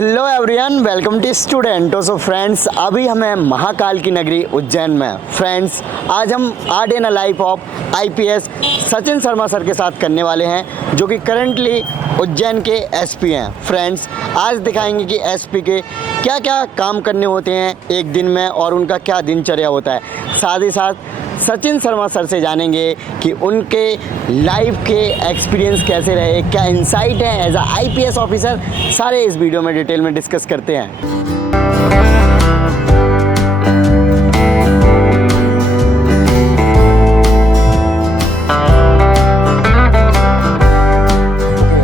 Hello everyone, welcome to student. So friends, अभी हमें महाकाल की नगरी उज्जैन में फ्रेंड्स आज हम art in a life of IPS Sachin Sharma sir के साथ करने वाले हैं, जो कि करंटली उज्जैन के एसपी हैं। फ्रेंड्स, आज दिखाएंगे कि एसपी के क्या क्या काम करने होते हैं एक दिन में और उनका क्या दिनचर्या होता है। साथ ही साथ सचिन शर्मा सर से जानेंगे कि उनके लाइफ के एक्सपीरियंस कैसे रहे, क्या इंसाइट है एज अ आईपीएस ऑफिसर, सारे इस वीडियो में डिटेल में डिस्कस करते हैं।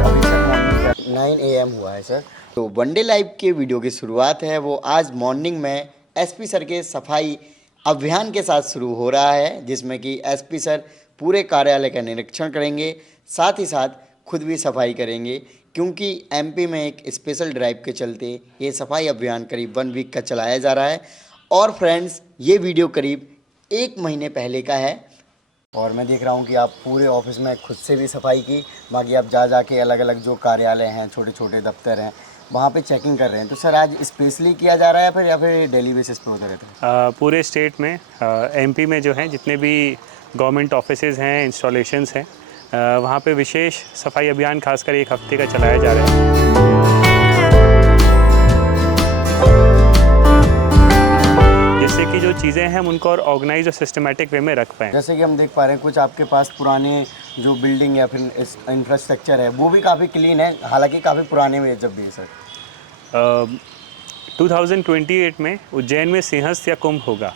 अभी 9 AM हुआ है सर। तो वनडे लाइव के वीडियो की शुरुआत है वो आज मॉर्निंग में एसपी सर के सफाई अभियान के साथ शुरू हो रहा है, जिसमें कि एसपी सर पूरे कार्यालय का निरीक्षण करेंगे, साथ ही साथ खुद भी सफाई करेंगे, क्योंकि एमपी में एक स्पेशल ड्राइव के चलते ये सफाई अभियान करीब 1 वीक का चलाया जा रहा है। और फ्रेंड्स, ये वीडियो करीब 1 महीने पहले का है और मैं देख रहा हूँ कि आप पूरे ऑफिस में खुद से भी सफाई की, बाकी आप जा के अलग अलग जो कार्यालय हैं, छोटे छोटे दफ्तर हैं, वहाँ पे चेकिंग कर रहे हैं। तो सर आज स्पेशली किया जा रहा है फिर या फिर डेली बेसिस पे होता रहता है? पूरे स्टेट में एमपी में जो है जितने भी गवर्नमेंट ऑफिसेज हैं, इंस्टॉलेशंस हैं, वहाँ पे विशेष सफाई अभियान खासकर 1 हफ्ते का चलाया जा रहा है। जिससे कि जो चीज़ें हैं हम उनको और ऑर्गेनाइज और सिस्टमेटिक वे में रख पाएँ। जैसे कि हम देख पा रहे हैं कुछ आपके पास पुराने जो बिल्डिंग या फिर इंफ्रास्ट्रक्चर है वो भी काफ़ी क्लीन है, हालांकि काफ़ी पुराने हुए जब भी सर। 2028 में उज्जैन में सिंहस्थ या कुंभ होगा,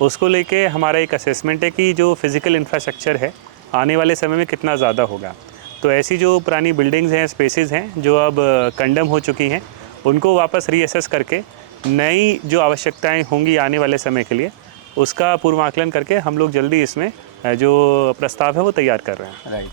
उसको लेके हमारा एक असेसमेंट है कि जो फिज़िकल इंफ्रास्ट्रक्चर है आने वाले समय में कितना ज़्यादा होगा। तो ऐसी जो पुरानी बिल्डिंग्स हैं, स्पेसेस हैं जो अब कंडम हो चुकी हैं, उनको वापस रीअसेस करके नई जो आवश्यकताएं होंगी आने वाले समय के लिए, उसका पूर्वांकलन करके हम लोग जल्दी इसमें जो प्रस्ताव है वो तैयार कर रहे हैं। राइट।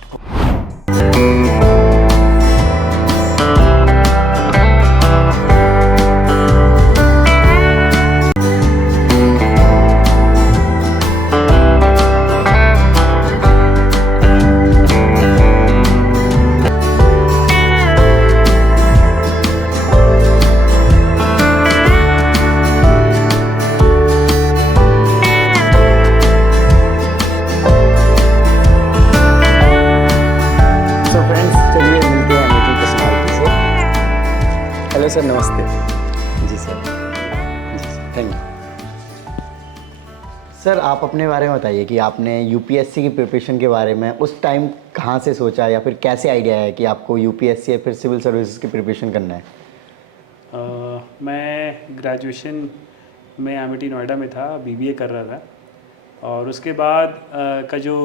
हेलो सर, नमस्ते। जी सर, थैंक यू। सर आप अपने बारे में बताइए कि आपने यूपीएससी की प्रिपरेशन के बारे में उस टाइम कहाँ से सोचा या फिर कैसे आइडिया है कि आपको यूपीएससी या फिर सिविल सर्विसेज की प्रिपरेशन करना है? मैं ग्रेजुएशन में एमिटी नोएडा में था, बीबीए कर रहा था, और उसके बाद का जो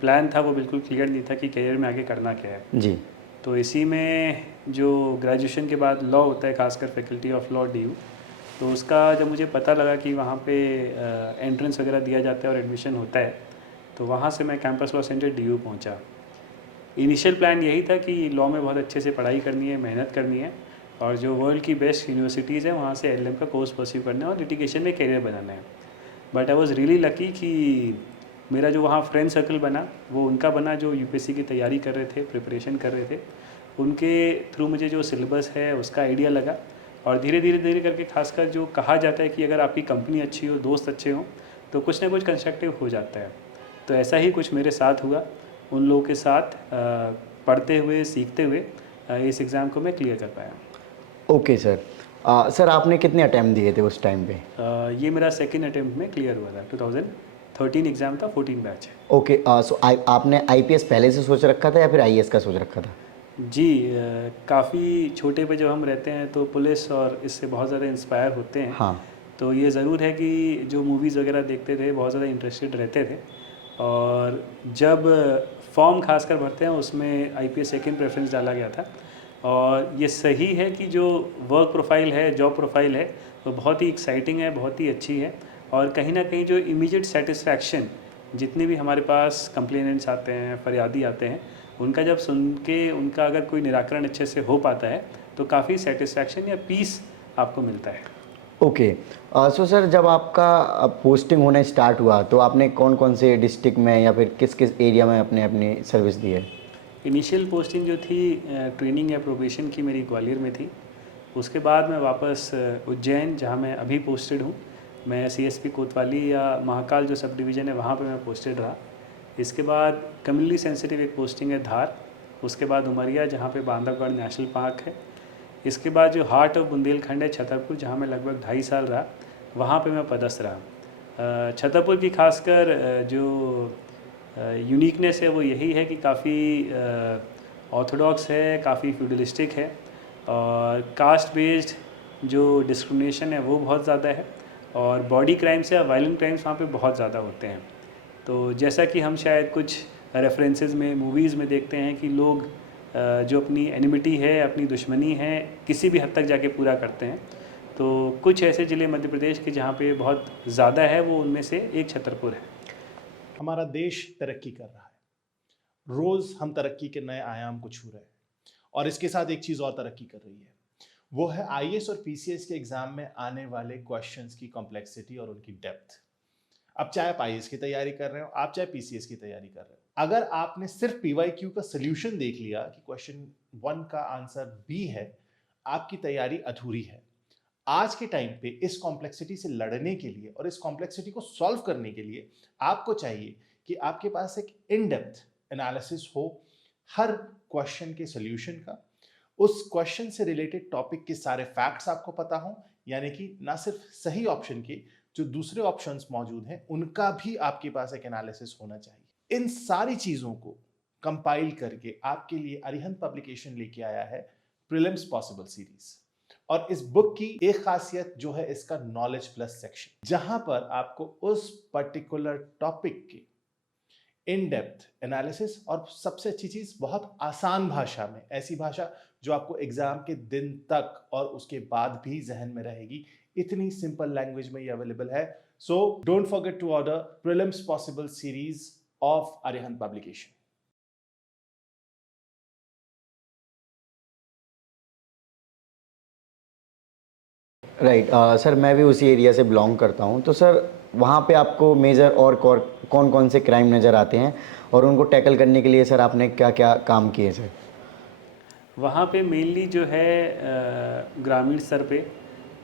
प्लान था वो बिल्कुल क्लियर नहीं था कि करियर में आगे करना क्या है जी। तो इसी में जो ग्रेजुएशन के बाद लॉ होता है, खासकर फैकल्टी ऑफ लॉ डीयू, तो उसका जब मुझे पता लगा कि वहाँ पे एंट्रेंस वगैरह दिया जाता है और एडमिशन होता है, तो वहाँ से मैं कैंपस लॉ सेंटर डीयू पहुँचा। इनिशियल प्लान यही था कि लॉ में बहुत अच्छे से पढ़ाई करनी है, मेहनत करनी है, और जो वर्ल्ड की बेस्ट यूनिवर्सिटीज़ हैं वहाँ से एलएलएम का कोर्स परस्यू करना है और लिटिगेशन में करियर बनाना है। But I was really lucky कि मेरा जो वहाँ फ्रेंड सर्कल बना वो उनका बना जो यूपीएससी की तैयारी कर रहे थे, प्रिपरेशन कर रहे थे। उनके थ्रू मुझे जो सिलेबस है उसका आइडिया लगा, और धीरे धीरे करके खासकर जो कहा जाता है कि अगर आपकी कंपनी अच्छी हो, दोस्त अच्छे हों, तो कुछ ना कुछ कंस्ट्रक्टिव हो जाता है। तो ऐसा ही कुछ मेरे साथ हुआ। उन लोगों के साथ पढ़ते हुए, सीखते हुए इस एग्ज़ाम को मैं क्लियर कर पाया। Okay sir. सर आपने कितने अटैम्प्ट दिए थे उस टाइम पे? ये मेरा सेकेंड अटैम्प्ट में क्लियर हुआ था। 2013 एग्ज़ाम था, 14 बैच। ओके। सो आपने आईपीएस पहले से सोच रखा था या फिर आईएएस का सोच रखा था? जी, काफ़ी छोटे पे जब हम रहते हैं तो पुलिस और इससे बहुत ज़्यादा इंस्पायर होते हैं। हाँ। तो ये ज़रूर है कि जो मूवीज़ वगैरह देखते थे बहुत ज़्यादा इंटरेस्टेड रहते थे, और जब फॉर्म खासकर भरते हैं उसमें आईपीएस सेकंड प्रेफरेंस डाला गया था। और ये सही है कि जो वर्क प्रोफाइल है, जॉब प्रोफाइल है, वो बहुत ही एक्साइटिंग है, बहुत ही अच्छी है, और कहीं ना कहीं जो इमीडिएट सेटिस्फैक्शन, जितने भी हमारे पास कंप्लेनेंट्स आते हैं, फरियादी आते हैं, उनका जब सुन के उनका अगर कोई निराकरण अच्छे से हो पाता है तो काफ़ी सेटिस्फैक्शन या पीस आपको मिलता है। ओके। सो सर जब आपका पोस्टिंग होना स्टार्ट हुआ तो आपने कौन कौन से डिस्ट्रिक्ट में या फिर किस किस एरिया में अपने अपनी सर्विस दी है? इनिशियल पोस्टिंग जो थी ट्रेनिंग या प्रोबेशन की मेरी ग्वालियर में थी, उसके बाद मैं वापस उज्जैन, जहाँ मैं अभी पोस्टेड हूँ, मैं सीएसपी कोतवाली या महाकाल जो सब डिवीज़न है वहाँ पे मैं पोस्टेड रहा। इसके बाद कम्युनिटी सेंसिटिव एक पोस्टिंग है धार, उसके बाद उमरिया जहाँ पे बांधवगढ़ नेशनल पार्क है। इसके बाद जो हार्ट ऑफ बुंदेलखंड है छतरपुर, जहाँ मैं लगभग 2.5 साल रहा, वहाँ पे मैं पदस्थ रहा। छतरपुर की खासकर जो यूनिकनेस है वो यही है कि काफ़ी ऑर्थोडॉक्स है, काफ़ी फ्यूडलिस्टिक है, और कास्ट बेस्ड जो डिस्क्रिमिनेशन है वो बहुत ज़्यादा है, और बॉडी क्राइम्स या वायलेंट क्राइम्स वहाँ पे बहुत ज़्यादा होते हैं। तो जैसा कि हम शायद कुछ रेफरेंसेस में, मूवीज़ में देखते हैं कि लोग जो अपनी एनिमिटी है, अपनी दुश्मनी है, किसी भी हद तक जाके पूरा करते हैं। तो कुछ ऐसे ज़िले मध्य प्रदेश के जहाँ पे बहुत ज़्यादा है, वो उनमें से एक छतरपुर है। हमारा देश तरक्की कर रहा है, रोज हम तरक्की के नए आयाम को छू रहे हैं, और इसके साथ एक चीज और तरक्की कर रही है, वो है आईएएस और पीसीएस के एग्जाम में आने वाले क्वेश्चंस की कॉम्प्लेक्सिटी और उनकी डेप्थ। अब चाहे आप आईएएस की तैयारी कर रहे हो, आप चाहे पीसीएस की तैयारी कर रहे हो, अगर आपने सिर्फ पीवाईक्यू का सोल्यूशन देख लिया कि क्वेश्चन 1 का आंसर बी है, आपकी तैयारी अधूरी है। आज के टाइम पे इस कॉम्प्लेक्सिटी से लड़ने के लिए और इस कॉम्प्लेक्सिटी को सॉल्व करने के लिए आपको चाहिए कि आपके पास एक इन डेप्थ एनालिसिस हो हर क्वेश्चन के सॉल्यूशन का, उस क्वेश्चन से रिलेटेड टॉपिक के सारे फैक्ट्स आपको पता हो, यानी कि ना सिर्फ सही ऑप्शन के, जो दूसरे ऑप्शंस मौजूद हैं उनका भी आपके पास एक एनालिसिस होना चाहिए। इन सारी चीजों को कंपाइल करके आपके लिए अरिहंत पब्लिकेशन लेके आया है प्रीलिम्स पॉसिबल सीरीज। और इस बुक की एक खासियत जो है इसका नॉलेज प्लस सेक्शन, जहां पर आपको उस पर्टिकुलर टॉपिक के इन डेप्थ एनालिसिस, और सबसे अच्छी चीज बहुत आसान भाषा में, ऐसी भाषा जो आपको एग्जाम के दिन तक और उसके बाद भी जहन में रहेगी, इतनी सिंपल लैंग्वेज में ये अवेलेबल है। So don't forget to order prelims possible series of Arihant publication. Right sir, मैं भी उसी एरिया से बिलोंग करता हूँ। तो सर, वहाँ पे आपको मेजर और कौन कौन से क्राइम नज़र आते हैं, और उनको टैकल करने के लिए सर आपने क्या क्या काम किए सर? वहाँ पे मेनली जो है ग्रामीण स्तर पे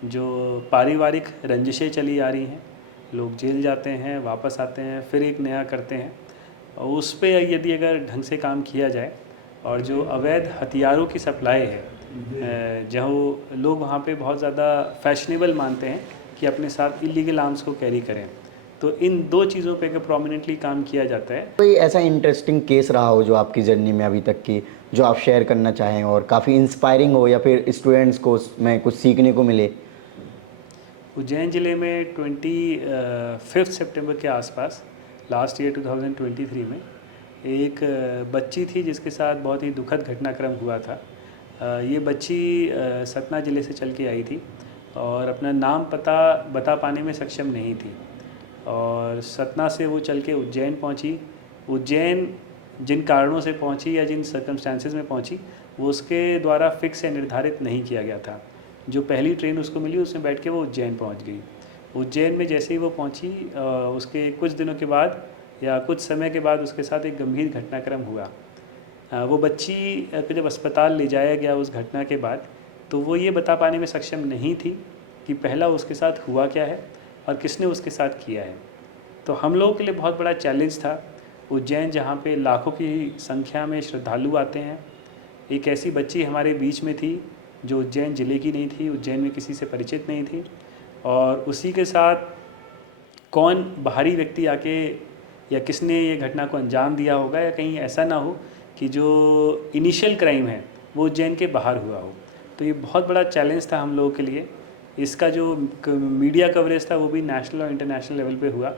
जो पारिवारिक रंजिशें चली आ रही हैं, लोग जेल जाते हैं, वापस आते हैं, फिर एक नया करते हैं, और उस पे यदि अगर ढंग से काम किया जाए, और जो अवैध हथियारों की सप्लाई है, जहाँ लोग वहाँ पे बहुत ज़्यादा फैशनेबल मानते हैं कि अपने साथ इलीगल आर्म्स को कैरी करें, तो इन दो चीज़ों पे अगर प्रोमिनेंटली काम किया जाता है। कोई ऐसा इंटरेस्टिंग केस रहा हो जो आपकी जर्नी में अभी तक की, जो आप शेयर करना चाहें और काफ़ी इंस्पायरिंग हो, या फिर स्टूडेंट्स को उसमें कुछ सीखने को मिले? उज्जैन ज़िले में 25 सितंबर के आसपास लास्ट ईयर 2023 में एक बच्ची थी जिसके साथ बहुत ही दुखद घटनाक्रम हुआ था। ये बच्ची सतना ज़िले से चल के आई थी और अपना नाम पता बता पाने में सक्षम नहीं थी, और सतना से वो चल के उज्जैन पहुंची। उज्जैन जिन कारणों से पहुंची या जिन सर्कमस्टांसेस में पहुंची, वो उसके द्वारा फिक्स या निर्धारित नहीं किया गया था। जो पहली ट्रेन उसको मिली उसमें बैठ के वो उज्जैन पहुंच गई। उज्जैन में जैसे ही वो पहुंची, उसके कुछ दिनों के बाद या कुछ समय के बाद उसके साथ एक गंभीर घटनाक्रम हुआ। वो बच्ची को जब अस्पताल ले जाया गया उस घटना के बाद, तो वो ये बता पाने में सक्षम नहीं थी कि पहला उसके साथ हुआ क्या है और किसने उसके साथ किया है। तो हम लोगों के लिए बहुत बड़ा चैलेंज था। उज्जैन जहाँ पे लाखों की संख्या में श्रद्धालु आते हैं, एक ऐसी बच्ची हमारे बीच में थी जो उज्जैन ज़िले की नहीं थी, उज्जैन में किसी से परिचित नहीं थी, और उसी के साथ कौन बाहरी व्यक्ति आके या किसने ये घटना को अंजाम दिया होगा, या कहीं ऐसा ना हो कि जो इनिशियल क्राइम है वो उज्जैन के बाहर हुआ हो। तो ये बहुत बड़ा चैलेंज था हम लोगों के लिए। इसका जो मीडिया कवरेज था वो भी नेशनल और इंटरनेशनल लेवल पे हुआ,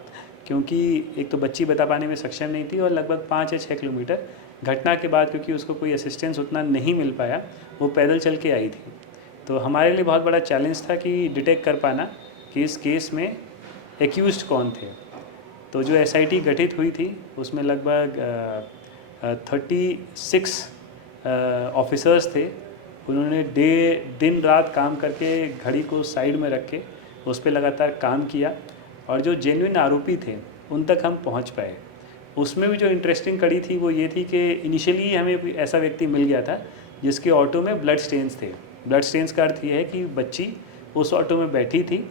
क्योंकि एक तो बच्ची बता पाने में सक्षम नहीं थी और लगभग 5 या 6 किलोमीटर घटना के बाद, क्योंकि उसको कोई असिस्टेंस उतना नहीं मिल पाया, वो पैदल चल के आई थी। तो हमारे लिए बहुत बड़ा चैलेंज था कि डिटेक्ट कर पाना कि इस केस में एक्यूज्ड कौन थे। तो जो एसआईटी गठित हुई थी उसमें लगभग 36 ऑफिसर्स थे। उन्होंने दिन रात काम करके घड़ी को साइड में रख के उस पर लगातार काम किया, और जो जेन्युइन आरोपी थे उन तक हम पहुंच पाए। उसमें भी जो इंटरेस्टिंग कड़ी थी वो ये थी कि इनिशियली हमें ऐसा व्यक्ति मिल गया था जिसके ऑटो में ब्लड स्टेन्स थे, ब्लड स्टेन्स का अर्थ ये है कि बच्ची उस ऑटो में बैठी थी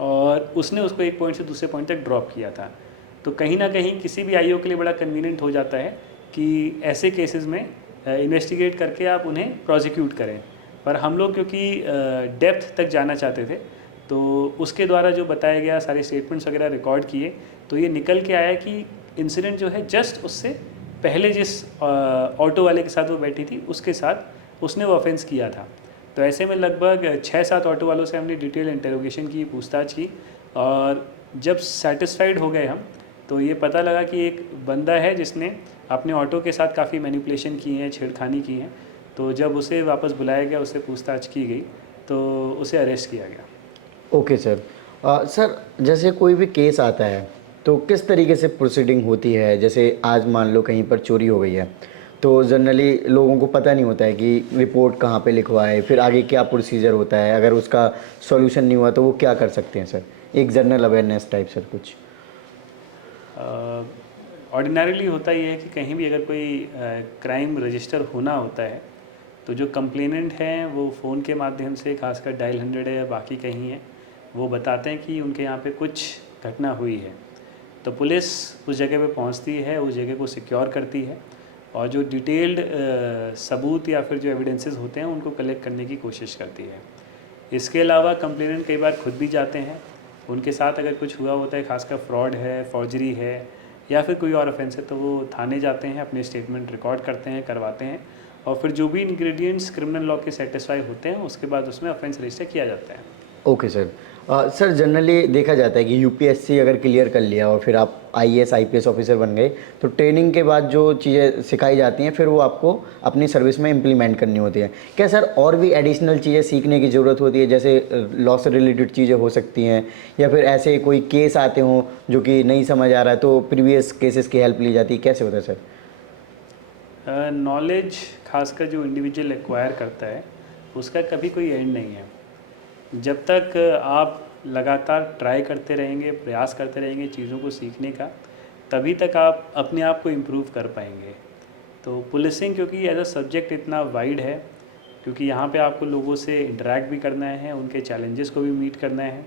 और उसने उसको एक पॉइंट से दूसरे पॉइंट तक ड्रॉप किया था। तो कहीं ना कहीं किसी भी आईओ के लिए बड़ा कन्वीनियंट हो जाता है कि ऐसे केसेस में इन्वेस्टिगेट करके आप उन्हें प्रोसिक्यूट करें। पर हम लोग क्योंकि डेप्थ तक जाना चाहते थे तो उसके द्वारा जो बताया गया, सारे स्टेटमेंट्स वगैरह रिकॉर्ड किए, तो ये निकल के आया कि इंसिडेंट जो है जस्ट उससे पहले जिस ऑटो वाले के साथ वो बैठी थी उसके साथ उसने वो ऑफेंस किया था। तो ऐसे में लगभग 6-7 ऑटो वालों से हमने डिटेल इंटरोगेशन की, पूछताछ की, और जब सेटिस्फाइड हो गए हम तो ये पता लगा कि एक बंदा है जिसने अपने ऑटो के साथ काफ़ी मैनिपुलेशन की हैं, छेड़खानी की हैं। तो जब उसे वापस बुलाया गया, उससे पूछताछ की गई, तो उसे अरेस्ट किया गया। Okay sir. सर जैसे कोई भी केस आता है तो किस तरीके से प्रोसीडिंग होती है? जैसे आज मान लो कहीं पर चोरी हो गई है तो जनरली लोगों को पता नहीं होता है कि रिपोर्ट कहाँ पे लिखवाए, फिर आगे क्या प्रोसीजर होता है, अगर उसका सॉल्यूशन नहीं हुआ तो वो क्या कर सकते हैं सर? एक जनरल अवेयरनेस टाइप सर कुछ। ऑर्डिनरीली होता ये है कि कहीं भी अगर कोई क्राइम रजिस्टर होना होता है तो जो कंप्लेनेंट हैं वो फ़ोन के माध्यम से, खासकर डायल 100 है या बाकी कहीं है, वो बताते हैं कि उनके यहाँ पे कुछ घटना हुई है। तो पुलिस उस जगह पे पहुँचती है, उस जगह को सिक्योर करती है और जो डिटेल्ड सबूत या फिर जो एविडेंसेस होते हैं उनको कलेक्ट करने की कोशिश करती है। इसके अलावा कंप्लेनेंट कई बार खुद भी जाते हैं, उनके साथ अगर कुछ हुआ होता है, खासकर फ्रॉड है, फॉर्जरी है या फिर कोई और ऑफेंस है, तो वो थाने जाते हैं, अपने स्टेटमेंट रिकॉर्ड करते हैं, करवाते हैं, और फिर जो भी इंग्रेडिएंट्स क्रिमिनल लॉ के सेटिस्फाई होते हैं उसके बाद उसमें ऑफेंस रजिस्टर किया जाता है। Okay sir. सर जनरली देखा जाता है कि यूपीएससी अगर क्लियर कर लिया और फिर आप आईएएस आईपीएस ऑफिसर बन गए तो ट्रेनिंग के बाद जो चीज़ें सिखाई जाती हैं फिर वो आपको अपनी सर्विस में इम्प्लीमेंट करनी होती है। क्या सर और भी एडिशनल चीज़ें सीखने की ज़रूरत होती है, जैसे लॉ से रिलेटेड चीज़ें हो सकती हैं, या फिर ऐसे कोई केस आते हों जो कि नहीं समझ आ रहा है तो प्रीवियस केसेस की हेल्प ली जाती है, कैसे होता है सर? नॉलेज खासकर जो इंडिविजुअल एक्वायर करता है उसका कभी कोई एंड नहीं है। जब तक आप लगातार ट्राई करते रहेंगे, प्रयास करते रहेंगे चीज़ों को सीखने का, तभी तक आप अपने आप को इम्प्रूव कर पाएंगे। तो पुलिसिंग क्योंकि एज अ सब्जेक्ट इतना वाइड है, क्योंकि यहाँ पे आपको लोगों से इंटरेक्ट भी करना है, उनके चैलेंजेस को भी मीट करना है,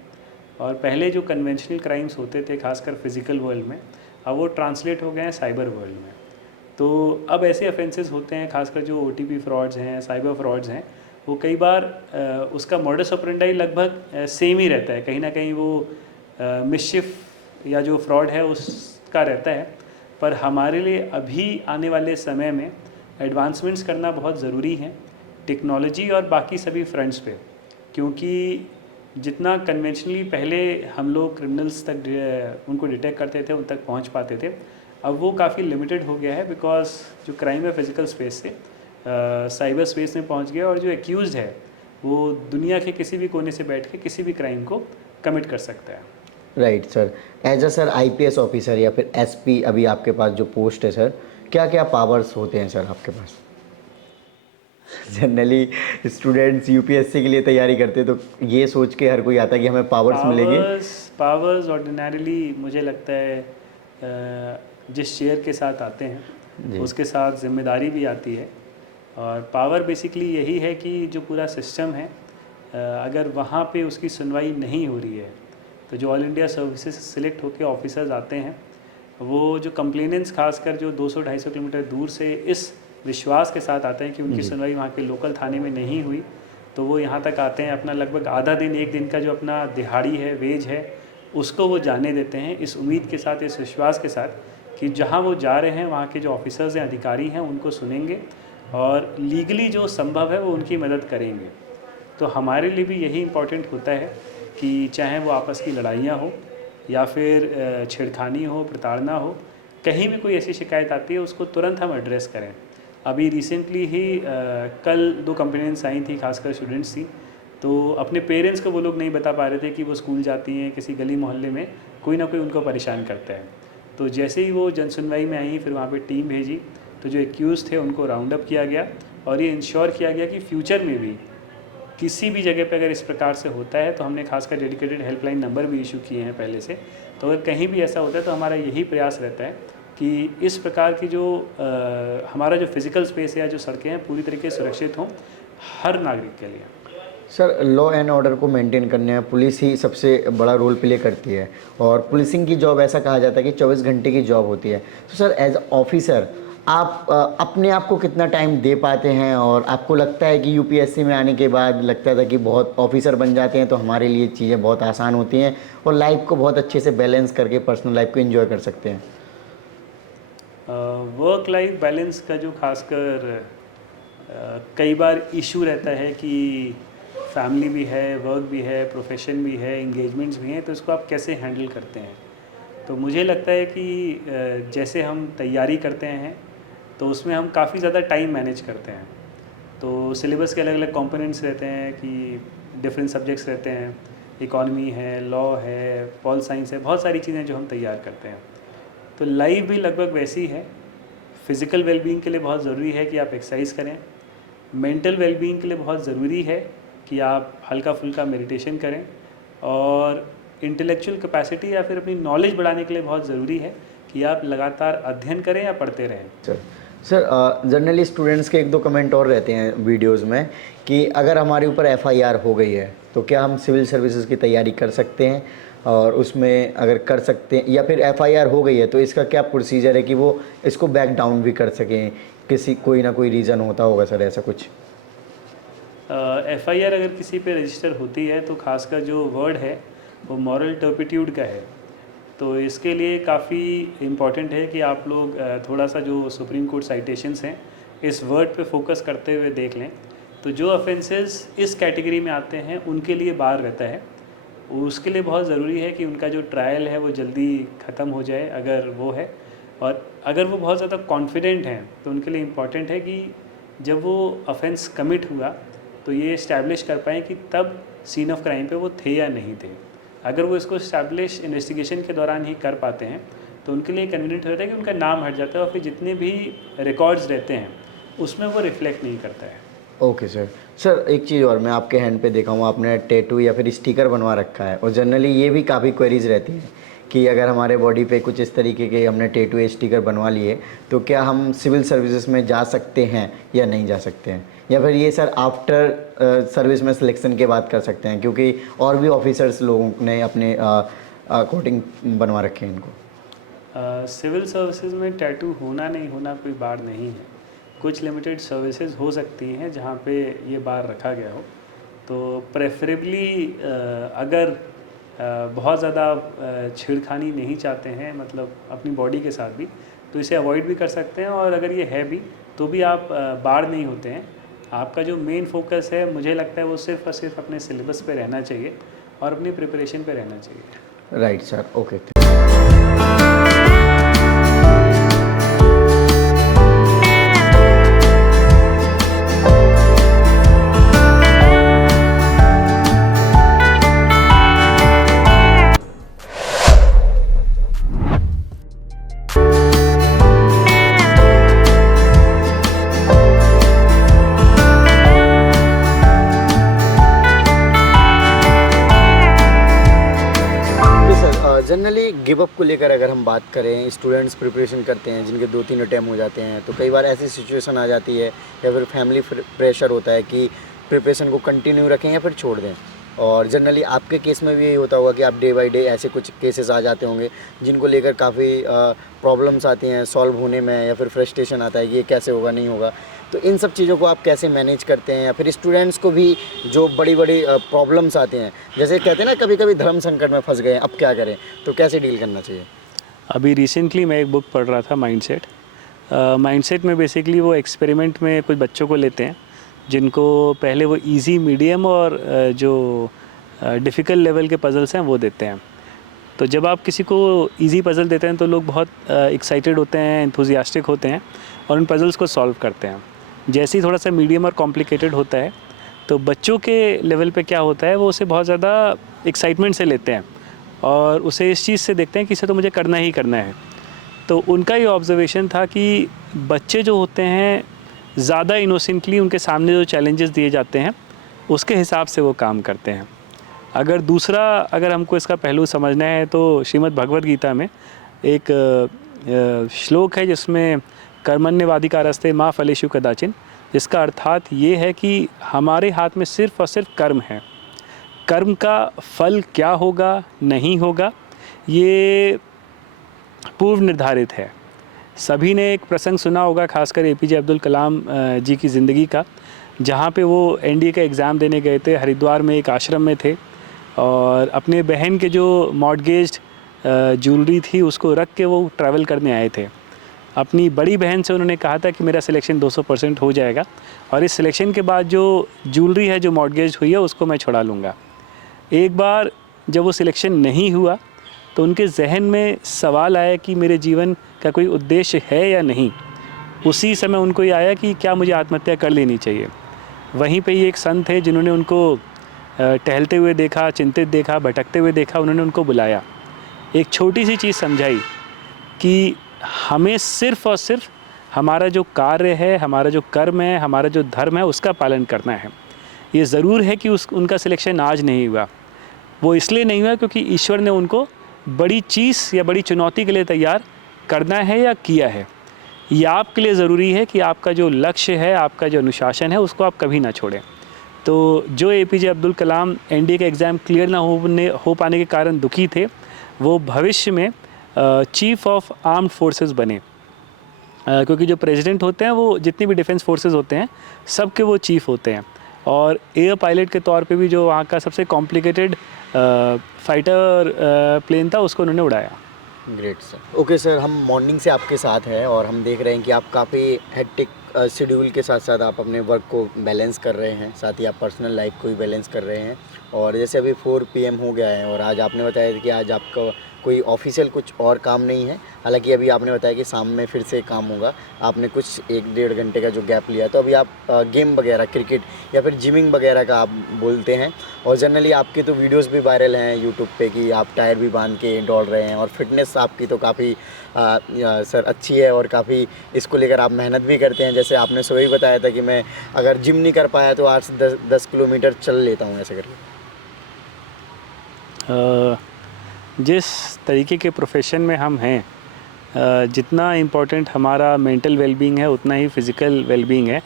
और पहले जो कन्वेंशनल क्राइम्स होते थे खासकर फिज़िकल वर्ल्ड में, अब वो ट्रांसलेट हो गए हैं साइबर वर्ल्ड में। तो अब ऐसे ऑफेंसेस होते हैं, खासकर जो ओटीपी फ्रॉड्स हैं, साइबर फ्रॉड्स हैं, वो कई बार उसका मॉडस ऑपरेंडाई लगभग सेम ही रहता है। कहीं ना कहीं वो मिसचिफ या जो फ्रॉड है उसका रहता है। पर हमारे लिए अभी आने वाले समय में एडवांसमेंट्स करना बहुत ज़रूरी है, टेक्नोलॉजी और बाकी सभी फ्रंट्स पे, क्योंकि जितना कन्वेंशनली पहले हम लोग क्रिमिनल्स तक उनको डिटेक्ट करते थे, उन तक पहुंच पाते थे, अब वो काफ़ी लिमिटेड हो गया है, बिकॉज जो क्राइम है फिज़िकल स्पेस से साइबर स्पेस में पहुंच गया, और जो एक्यूज़ है वो दुनिया के किसी भी कोने से बैठ के किसी भी क्राइम को कमिट कर सकता है। Right sir. As a sir IPS officer या फिर एसपी अभी आपके पास जो पोस्ट है सर, क्या क्या पावर्स होते हैं सर आपके पास? जनरली स्टूडेंट्स यूपीएससी के लिए तैयारी करते हैं तो ये सोच के हर कोई आता है कि हमें पावर्स मिलेंगे। पावर्स ऑर्डिनरीली मुझे लगता है जिस शेयर के साथ आते हैं उसके साथ जिम्मेदारी भी आती है। और पावर बेसिकली यही है कि जो पूरा सिस्टम है, अगर वहाँ पे उसकी सुनवाई नहीं हो रही है तो जो ऑल इंडिया सर्विसेज सेलेक्ट होकर ऑफिसर्स आते हैं, वो जो कंप्लेनेंट्स खासकर जो 200-250 किलोमीटर दूर से इस विश्वास के साथ आते हैं कि उनकी सुनवाई वहाँ के लोकल थाने में नहीं हुई, तो वो यहाँ तक आते हैं, अपना लगभग आधा दिन, एक दिन का जो अपना दिहाड़ी है, वेज है, उसको वो जाने देते हैं, इस उम्मीद के साथ, इस विश्वास के साथ कि जहाँ वो जा रहे हैं वहाँ के जो ऑफिसर्स हैं, अधिकारी हैं, उनको सुनेंगे और लीगली जो संभव है वो उनकी मदद करेंगे। तो हमारे लिए भी यही इम्पोर्टेंट होता है कि चाहे वो आपस की लड़ाइयाँ हो या फिर छेड़खानी हो, प्रताड़ना हो, कहीं भी कोई ऐसी शिकायत आती है उसको तुरंत हम एड्रेस करें। अभी रिसेंटली ही कल 2 कंप्लेंट्स आई थी, खासकर स्टूडेंट्स थी, तो अपने पेरेंट्स को वो लोग नहीं बता पा रहे थे कि वो स्कूल जाती हैं, किसी गली मोहल्ले में कोई ना कोई उनको परेशान करता है। तो जैसे ही वो जनसुनवाई में आई, फिर वहाँ पे टीम भेजी, तो जो एक्यूज़ थे उनको राउंड अप किया गया और ये इंश्योर किया गया कि फ्यूचर में भी किसी भी जगह पे अगर इस प्रकार से होता है तो हमने खासकर डेडिकेटेड हेल्पलाइन नंबर भी इशू किए हैं पहले से। तो अगर कहीं भी ऐसा होता है तो हमारा यही प्रयास रहता है कि इस प्रकार की जो हमारा जो फिज़िकल स्पेस है या जो सड़कें हैं पूरी तरीके से सुरक्षित हों, हर नागरिक के लिए। सर, लॉ एंड ऑर्डर को मेंटेन करने में पुलिस ही सबसे बड़ा रोल प्ले करती है, और पुलिसिंग की जॉब ऐसा कहा जाता है कि 24 घंटे की जॉब होती है। तो सर, एज ऑफिसर आप अपने आप को कितना टाइम दे पाते हैं, और आपको लगता है कि यूपीएससी में आने के बाद लगता था कि बहुत ऑफिसर बन जाते हैं तो हमारे लिए चीज़ें बहुत आसान होती हैं और लाइफ को बहुत अच्छे से बैलेंस करके पर्सनल लाइफ को एंजॉय कर सकते हैं? वर्क लाइफ बैलेंस का जो खासकर कई बार इशू रहता है कि फैमिली भी है, वर्क भी है, प्रोफेशन भी है, इंगेजमेंट्स भी हैं, तो इसको आप कैसे हैंडल करते हैं? तो मुझे लगता है कि जैसे हम तैयारी करते हैं तो उसमें हम काफ़ी ज़्यादा टाइम मैनेज करते हैं। तो सिलेबस के अलग अलग कंपोनेंट्स रहते हैं कि डिफरेंट सब्जेक्ट्स रहते हैं, इकॉनमी है, लॉ है, पॉल साइंस है, बहुत सारी चीज़ें जो हम तैयार करते हैं। तो लाइफ भी लगभग वैसी है। फिज़िकल वेलबींग के लिए बहुत ज़रूरी है कि आप एक्सरसाइज करें, मेंटल वेलबींग के लिए बहुत ज़रूरी है कि आप हल्का फुल्का मेडिटेशन करें, और इंटेलेक्चुअल कैपेसिटी या फिर अपनी नॉलेज बढ़ाने के लिए बहुत ज़रूरी है कि आप लगातार अध्ययन करें या पढ़ते रहें। सर, जनरली स्टूडेंट्स के एक दो कमेंट और रहते हैं वीडियोस में कि अगर हमारे ऊपर एफआईआर हो गई है तो क्या हम सिविल सर्विसेज की तैयारी कर सकते हैं, और उसमें अगर कर सकते हैं, या फिर एफआईआर हो गई है तो इसका क्या प्रोसीजर है कि वो इसको बैक डाउन भी कर सकें? किसी कोई ना कोई रीज़न होता होगा सर, ऐसा कुछ? एफआईआर अगर किसी पे रजिस्टर होती है तो खासकर जो वर्ड है वो मॉरल टर्पिट्यूड का है। तो इसके लिए काफ़ी इम्पॉर्टेंट है कि आप लोग थोड़ा सा जो सुप्रीम कोर्ट साइटेशंस हैं इस वर्ड पे फोकस करते हुए देख लें। तो जो ऑफेंसेस इस कैटेगरी में आते हैं उनके लिए बार रहता है। उसके लिए बहुत ज़रूरी है कि उनका जो ट्रायल है वो जल्दी ख़त्म हो जाए अगर वो है, और अगर वो बहुत ज़्यादा कॉन्फिडेंट हैं तो उनके लिए इम्पॉर्टेंट है कि जब वो ऑफेंस कमिट हुआ तो ये इस्टेब्लिश कर पाएँ कि तब सीन ऑफ क्राइम पे वो थे या नहीं थे। अगर वो इसको इस्टेब्लिश इन्वेस्टिगेशन के दौरान ही कर पाते हैं तो उनके लिए कन्वीनियंट होता है कि उनका नाम हट जाता है, और फिर जितने भी रिकॉर्ड्स रहते हैं उसमें वो रिफ्लेक्ट नहीं करता है। Okay sir. सर, एक चीज़ और, मैं आपके हैंड पे देखा हूँ आपने टैटू या फिर स्टिकर बनवा रखा है, और जनरली ये भी काफ़ी क्वेरीज रहती हैं कि अगर हमारे बॉडी पे कुछ इस तरीके के हमने टैटू या स्टिकर बनवा लिए तो क्या हम सिविल सर्विसेज में जा सकते हैं या नहीं जा सकते हैं, या फिर ये सर आफ्टर सर्विस में सिलेक्शन के बाद कर सकते हैं, क्योंकि और भी ऑफिसर्स लोगों ने अपने अकॉर्डिंग बनवा रखे हैं इनको? सिविल सर्विसेज में टैटू होना नहीं होना कोई बार नहीं है। कुछ लिमिटेड सर्विसेज हो सकती हैं जहाँ पे ये बार रखा गया हो। तो प्रेफरेबली अगर बहुत ज़्यादा छेड़खानी नहीं चाहते हैं, मतलब अपनी बॉडी के साथ भी, तो इसे अवॉइड भी कर सकते हैं, और अगर ये है भी तो भी आप बार नहीं होते हैं। आपका जो मेन फोकस है मुझे लगता है वो सिर्फ और सिर्फ अपने सिलेबस पे रहना चाहिए और अपनी प्रिपरेशन पे रहना चाहिए। Right sir, okay. Generally give up को लेकर अगर हम बात करें, स्टूडेंट्स प्रिपरेशन करते हैं जिनके 2-3 अटैम्प्ट हो जाते हैं, तो कई बार ऐसी सिचुएशन आ जाती है या फिर फैमिली प्रेशर होता है कि प्रिपरेशन को कंटिन्यू रखें या फिर छोड़ दें। और जनरली आपके केस में भी यही होता होगा कि आप डे बाय डे ऐसे कुछ केसेस आ जाते होंगे जिनको लेकर काफ़ी प्रॉब्लम्स आती हैं सॉल्व होने में, या फिर फ्रस्ट्रेशन आता है कि ये कैसे होगा, नहीं होगा। तो इन सब चीज़ों को आप कैसे मैनेज करते हैं, या फिर स्टूडेंट्स को भी जो बड़ी बड़ी प्रॉब्लम्स आते हैं, जैसे कहते हैं ना कभी कभी धर्म संकट में फंस गए, अब क्या करें, तो कैसे डील करना चाहिए? अभी रिसेंटली मैं एक बुक पढ़ रहा था, माइंडसेट में बेसिकली वो एक्सपेरिमेंट में कुछ बच्चों को लेते हैं जिनको पहले वो इजी, मीडियम और जो डिफ़िकल्ट लेवल के पज़ल्स हैं वो देते हैं। तो जब आप किसी को इजी पज़ल देते हैं तो लोग बहुत एक्साइटेड होते हैं, एंथुजियास्टिक होते हैं और उन पज़ल्स को सॉल्व करते हैं। जैसे ही थोड़ा सा मीडियम और कॉम्प्लिकेटेड होता है तो बच्चों के लेवल पे क्या होता है, वो उसे बहुत ज़्यादा एक्साइटमेंट से लेते हैं और उसे इस चीज़ से देखते हैं कि इसे तो मुझे करना ही करना है। तो उनका ये ऑब्जर्वेशन था कि बच्चे जो होते हैं ज़्यादा इनोसेंटली उनके सामने जो चैलेंजेस दिए जाते हैं उसके हिसाब से वो काम करते हैं। अगर हमको इसका पहलू समझना है तो श्रीमद् भगवद गीता में एक श्लोक है जिसमें कर्मण्यवाधिकारस्ते माँ फलेषु कदाचिन जिसका अर्थात ये है कि हमारे हाथ में सिर्फ़ और सिर्फ कर्म है। कर्म का फल क्या होगा, नहीं होगा, ये पूर्व निर्धारित है। सभी ने एक प्रसंग सुना होगा, खासकर एपीजे अब्दुल कलाम जी की ज़िंदगी का, जहाँ पे वो एनडीए का एग्ज़ाम देने गए थे। हरिद्वार में एक आश्रम में थे और अपने बहन के जो मॉर्टगेज्ड ज्वेलरी थी उसको रख के वो ट्रैवल करने आए थे। अपनी बड़ी बहन से उन्होंने कहा था कि मेरा सिलेक्शन 200% हो जाएगा और इस सिलेक्शन के बाद जो ज्वेलरी है जो मॉर्टगेज हुई है उसको मैं छुड़ा लूँगा। एक बार जब वो सिलेक्शन नहीं हुआ तो उनके जहन में सवाल आया कि मेरे जीवन का कोई उद्देश्य है या नहीं। उसी समय उनको ये आया कि क्या मुझे आत्महत्या कर लेनी चाहिए। वहीं पे ही एक संत थे जिन्होंने उनको टहलते हुए देखा, चिंतित देखा, भटकते हुए देखा। उन्होंने उनको बुलाया, एक छोटी सी चीज़ समझाई कि हमें सिर्फ़ और सिर्फ हमारा जो कार्य है, हमारा जो कर्म है, हमारा जो धर्म है उसका पालन करना है। ये ज़रूर है कि उनका सिलेक्शन आज नहीं हुआ। वो इसलिए नहीं हुआ क्योंकि ईश्वर ने उनको बड़ी चीज़ या बड़ी चुनौती के लिए तैयार करना है या किया है। ये आपके लिए ज़रूरी है कि आपका जो लक्ष्य है, आपका जो अनुशासन है, उसको आप कभी ना छोड़ें। तो जो एपीजे अब्दुल कलाम एनडीए का एग्ज़ाम क्लियर ना हो पाने के कारण दुखी थे, वो भविष्य में चीफ़ ऑफ आर्म्ड फोर्सेस बने। क्योंकि जो प्रेसिडेंट होते हैं वो जितनी भी डिफेंस फोर्सेस होते हैं सबके वो चीफ़ होते हैं। और एयर पायलट के तौर पे भी जो वहाँ का सबसे कॉम्प्लिकेटेड फाइटर प्लेन था उसको उन्होंने उड़ाया। Great sir. ओके सर, हम मॉर्निंग से आपके साथ हैं और हम देख रहे हैं कि आप काफ़ी हेक्टिक शेड्यूल के साथ साथ आप अपने वर्क को बैलेंस कर रहे हैं, साथ ही आप पर्सनल लाइफ को भी बैलेंस कर रहे हैं। और जैसे अभी 4 PM हो गया है और आज आपने बताया कि आज आपका कोई ऑफिशियल कुछ और काम नहीं है। हालांकि अभी आपने बताया कि शाम में फिर से काम होगा। आपने कुछ 1-1.5 घंटे का जो गैप लिया, तो अभी आप गेम वगैरह, क्रिकेट या फिर जिमिंग वगैरह का आप बोलते हैं। और जनरली आपकी तो वीडियोस भी वायरल हैं यूट्यूब पे कि आप टायर भी बांध के दौड़ रहे हैं और फिटनेस आपकी तो काफ़ी सर अच्छी है और काफ़ी इसको लेकर आप मेहनत भी करते हैं। जैसे आपने सुबह ही बताया था कि मैं अगर जिम नहीं कर पाया तो 8 से 10 किलोमीटर चल लेता हूँ ऐसे करके। जिस तरीके के प्रोफेशन में हम हैं, जितना इम्पोर्टेंट हमारा मेंटल वेलबींग है उतना ही फ़िज़िकल वेलबींग है।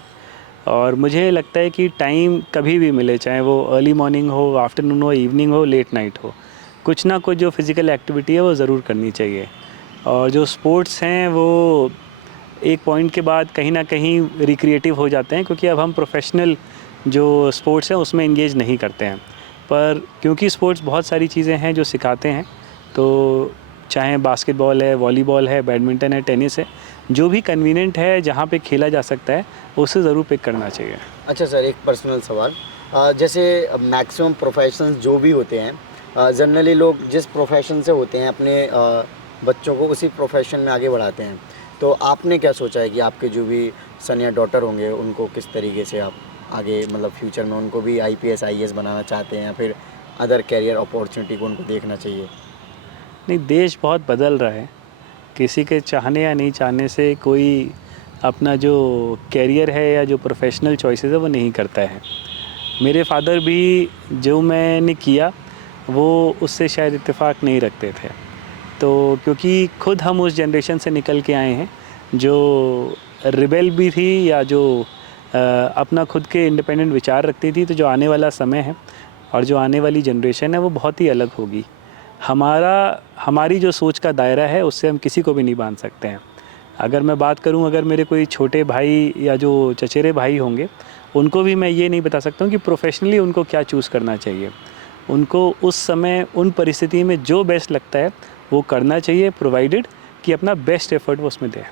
और मुझे लगता है कि टाइम कभी भी मिले, चाहे वो अर्ली मॉर्निंग हो, आफ्टरनून हो, इवनिंग हो, लेट नाइट हो, कुछ ना कुछ जो फ़िज़िकल एक्टिविटी है वो ज़रूर करनी चाहिए। और जो स्पोर्ट्स हैं वो एक पॉइंट के बाद कहीं ना कहीं रिक्रिएटिव हो जाते हैं, क्योंकि अब हम प्रोफेशनल जो स्पोर्ट्स हैं उसमें इंगेज नहीं करते हैं। पर क्योंकि स्पोर्ट्स बहुत सारी चीज़ें हैं जो सिखाते हैं, तो चाहे बास्केटबॉल है, वॉलीबॉल है, बैडमिंटन है, टेनिस है, जो भी कन्वीनियंट है जहाँ पे खेला जा सकता है उसे ज़रूर पिक करना चाहिए। अच्छा सर, एक पर्सनल सवाल, जैसे मैक्सिमम प्रोफेशंस जो भी होते हैं, जनरली लोग जिस प्रोफेशन से होते हैं अपने बच्चों को उसी प्रोफेशन में आगे बढ़ाते हैं। तो आपने क्या सोचा है कि आपके जो भी सन या डॉटर होंगे उनको किस तरीके से आप आगे, मतलब फ्यूचर में उनको भी IPS IAS बनाना चाहते हैं या फिर अदर कैरियर अपॉर्चुनिटी को उनको देखना चाहिए? नहीं, देश बहुत बदल रहा है। किसी के चाहने या नहीं चाहने से कोई अपना जो कैरियर है या जो प्रोफेशनल चॉइसेस है वो नहीं करता है। मेरे फादर भी जो मैंने किया वो उससे शायद इत्तेफाक नहीं रखते थे। तो क्योंकि खुद हम उस जनरेशन से निकल के आए हैं जो रिबेल भी थी या जो अपना खुद के इंडिपेंडेंट विचार रखती थी। तो जो आने वाला समय है और जो आने वाली जनरेशन है वो बहुत ही अलग होगी। हमारी जो सोच का दायरा है उससे हम किसी को भी नहीं बांध सकते हैं। अगर मैं बात करूं, अगर मेरे कोई छोटे भाई या जो चचेरे भाई होंगे उनको भी मैं ये नहीं बता सकता हूं कि प्रोफेशनली उनको क्या चूज़ करना चाहिए। उनको उस समय उन परिस्थिति में जो बेस्ट लगता है वो करना चाहिए, प्रोवाइडेड कि अपना बेस्ट एफर्ट वो उसमें दें।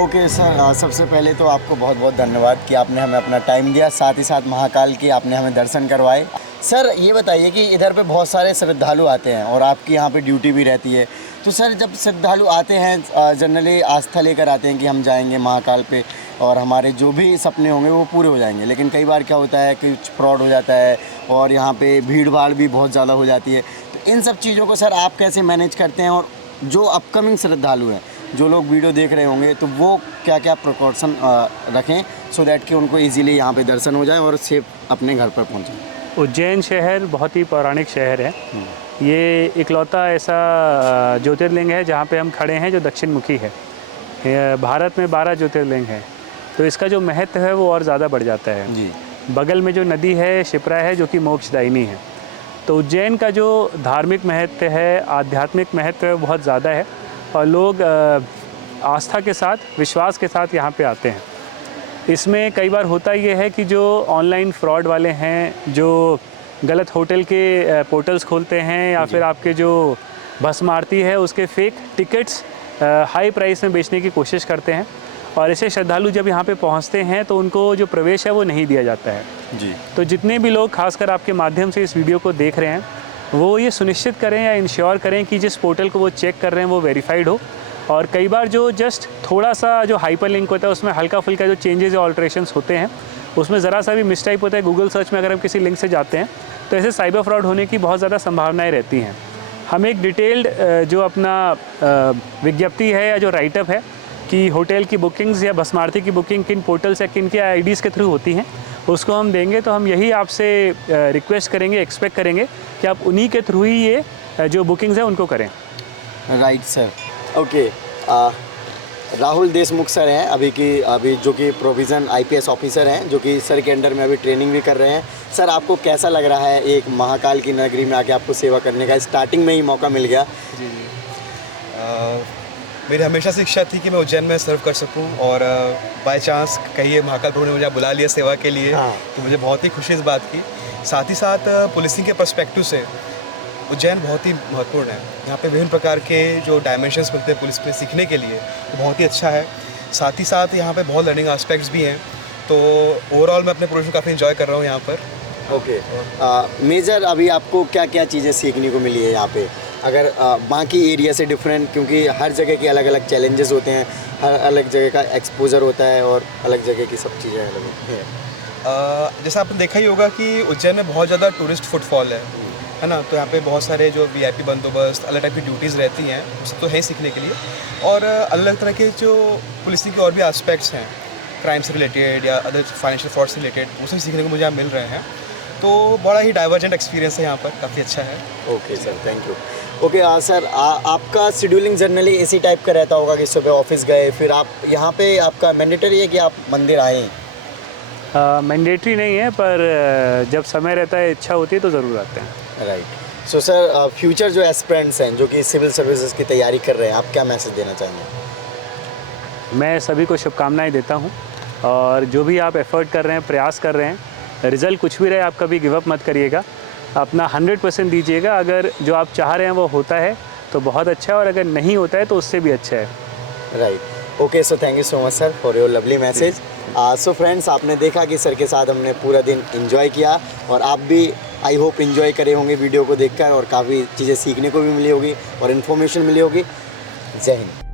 ओके सर, सबसे पहले तो आपको बहुत बहुत धन्यवाद कि आपने हमें अपना टाइम दिया, साथ ही साथ महाकाल के आपने हमें दर्शन करवाए। सर ये बताइए कि इधर पे बहुत सारे श्रद्धालु आते हैं और आपकी यहाँ पे ड्यूटी भी रहती है, तो सर जब श्रद्धालु आते हैं जनरली आस्था लेकर आते हैं कि हम जाएंगे महाकाल पे और हमारे जो भी सपने होंगे वो पूरे हो जाएंगे, लेकिन कई बार क्या होता है कि फ्रॉड हो जाता है और यहाँ पे भीड़ भाड़ भी बहुत ज़्यादा हो जाती है, तो इन सब चीज़ों को सर आप कैसे मैनेज करते हैं? और जो अपकमिंग श्रद्धालु हैं, जो लोग वीडियो देख रहे होंगे, तो वो क्या क्या प्रिकॉशन रखें सो दैट कि उनको ईजिली यहाँ पे दर्शन हो जाए और सेफ अपने घर पर पहुँचें? उज्जैन शहर बहुत ही पौराणिक शहर है। ये इकलौता ऐसा ज्योतिर्लिंग है जहाँ पे हम खड़े हैं जो दक्षिण मुखी है। भारत में 12 ज्योतिर्लिंग हैं, तो इसका जो महत्व है वो और ज़्यादा बढ़ जाता है जी। बगल में जो नदी है शिप्रा है जो कि मोक्षदायिनी है। तो उज्जैन का जो धार्मिक महत्व है, आध्यात्मिक महत्व है, बहुत ज़्यादा है और लोग आस्था के साथ, विश्वास के साथ यहाँ पे आते हैं। इसमें कई बार होता ये है कि जो ऑनलाइन फ्रॉड वाले हैं, जो गलत होटल के पोर्टल्स खोलते हैं या फिर आपके जो भस्म आरती है उसके फेक टिकट्स हाई प्राइस में बेचने की कोशिश करते हैं और ऐसे श्रद्धालु जब यहाँ पे पहुँचते हैं तो उनको जो प्रवेश है वो नहीं दिया जाता है जी। तो जितने भी लोग खासकर आपके माध्यम से इस वीडियो को देख रहे हैं वो ये सुनिश्चित करें या इंश्योर करें कि जिस पोर्टल को वो चेक कर रहे हैं वो वेरीफाइड हो। और कई बार जो जस्ट थोड़ा सा जो हाइपर लिंक होता है उसमें हल्का फुल्का जो चेंजेस या ऑल्ट्रेशंस होते हैं उसमें ज़रा सा भी मिसटाइप होता है गूगल सर्च में, अगर हम किसी लिंक से जाते हैं तो ऐसे साइबर फ्रॉड होने की बहुत ज़्यादा संभावनाएं रहती हैं। हम एक डिटेल्ड जो अपना विज्ञप्ति है या जो राइटअप है कि होटल की बुकिंग्स या भस्मारती की बुकिंग किन पोर्टल्स या किन के आईडीज़ के थ्रू होती हैं उसको हम देंगे, तो हम यही आपसे रिक्वेस्ट करेंगे, एक्सपेक्ट करेंगे कि आप उन्हीं के थ्रू ही ये जो बुकिंग्स हैं उनको करें। Right sir. Okay, Rahul Deshmukh sir हैं अभी जो कि प्रोविज़न IPS ऑफिसर हैं, जो कि सर के अंडर में अभी ट्रेनिंग भी कर रहे हैं। सर आपको कैसा लग रहा है एक महाकाल की नगरी में आके आपको सेवा करने का? स्टार्टिंग में ही मौका मिल गया। जी। मेरी हमेशा से इच्छा थी कि मैं उज्जैन में सर्व कर सकूं और बाय चांस कहिए महाकाल प्रभु ने मुझे बुला लिया सेवा के लिए, तो मुझे बहुत ही खुशी इस बात की। साथ ही साथ पुलिसिंग के पर्सपेक्टिव से उज्जैन बहुत ही महत्वपूर्ण है। यहाँ पे विभिन्न प्रकार के जो डायमेंशंस मिलते हैं पुलिस में सीखने के लिए, वो बहुत ही अच्छा है। साथ ही साथ यहाँ पे बहुत लर्निंग एस्पेक्ट्स भी हैं, तो ओवरऑल मैं अपने प्रोफेशन काफ़ी इन्जॉय कर रहा हूँ यहाँ पर। ओके, मेजर अभी आपको क्या क्या चीज़ें सीखने को मिली है यहाँ पे, अगर बाकी एरिया से डिफरेंट? क्योंकि हर जगह के अलग अलग चैलेंजेस होते हैं, हर अलग जगह का एक्सपोजर होता है और अलग जगह की सब चीज़ें अलग हैं। जैसा आपने देखा ही होगा कि उज्जैन में बहुत ज़्यादा टूरिस्ट फुटफॉल है ना, तो यहाँ पे बहुत सारे जो VIP बंदोबस्त, अलग टाइप की ड्यूटीज़ रहती हैं, वो सब तो है सीखने के लिए। और अलग तरह के जो पुलिसिंग के और भी एस्पेक्ट्स हैं, क्राइम से रिलेटेड या अदर फाइनेंशियल फ्रॉड से रिलेटेड, वो सब सीखने को मुझे यहाँ मिल रहे हैं। तो बड़ा ही डाइवर्जेंट एक्सपीरियंस है यहाँ पर, काफ़ी अच्छा है। Okay sir, thank you. Okay sir, आपका शेड्यूलिंग जनरली इसी टाइप का रहता होगा कि सुबह ऑफिस गए, फिर आप यहाँ पे आपका मैंडेटरी है कि आप मंदिर आएँ? मैंडेटरी नहीं है, पर जब समय रहता है, इच्छा होती है तो ज़रूर आते हैं। राइट। सो सर, फ्यूचर जो एस्पिरेंट्स हैं जो कि सिविल सर्विसेज की तैयारी कर रहे हैं, आप क्या मैसेज देना चाहेंगे? मैं सभी को शुभकामनाएं देता हूं और जो भी आप एफर्ट कर रहे हैं, प्रयास कर रहे हैं, रिज़ल्ट कुछ भी रहे आप कभी गिव अप मत करिएगा, अपना 100% दीजिएगा। अगर जो आप चाह रहे हैं वो होता है तो बहुत अच्छा है और अगर नहीं होता है तो उससे भी अच्छा है। Right. Okay, so thank you so much sir for your lovely message. So friends, आपने देखा कि सर के साथ हमने पूरा दिन एंजॉय किया और आप भी आई होप एंजॉय करे होंगे वीडियो को देखकर और काफ़ी चीज़ें सीखने को भी मिली होगी और इन्फॉर्मेशन मिली होगी। जय हिंद।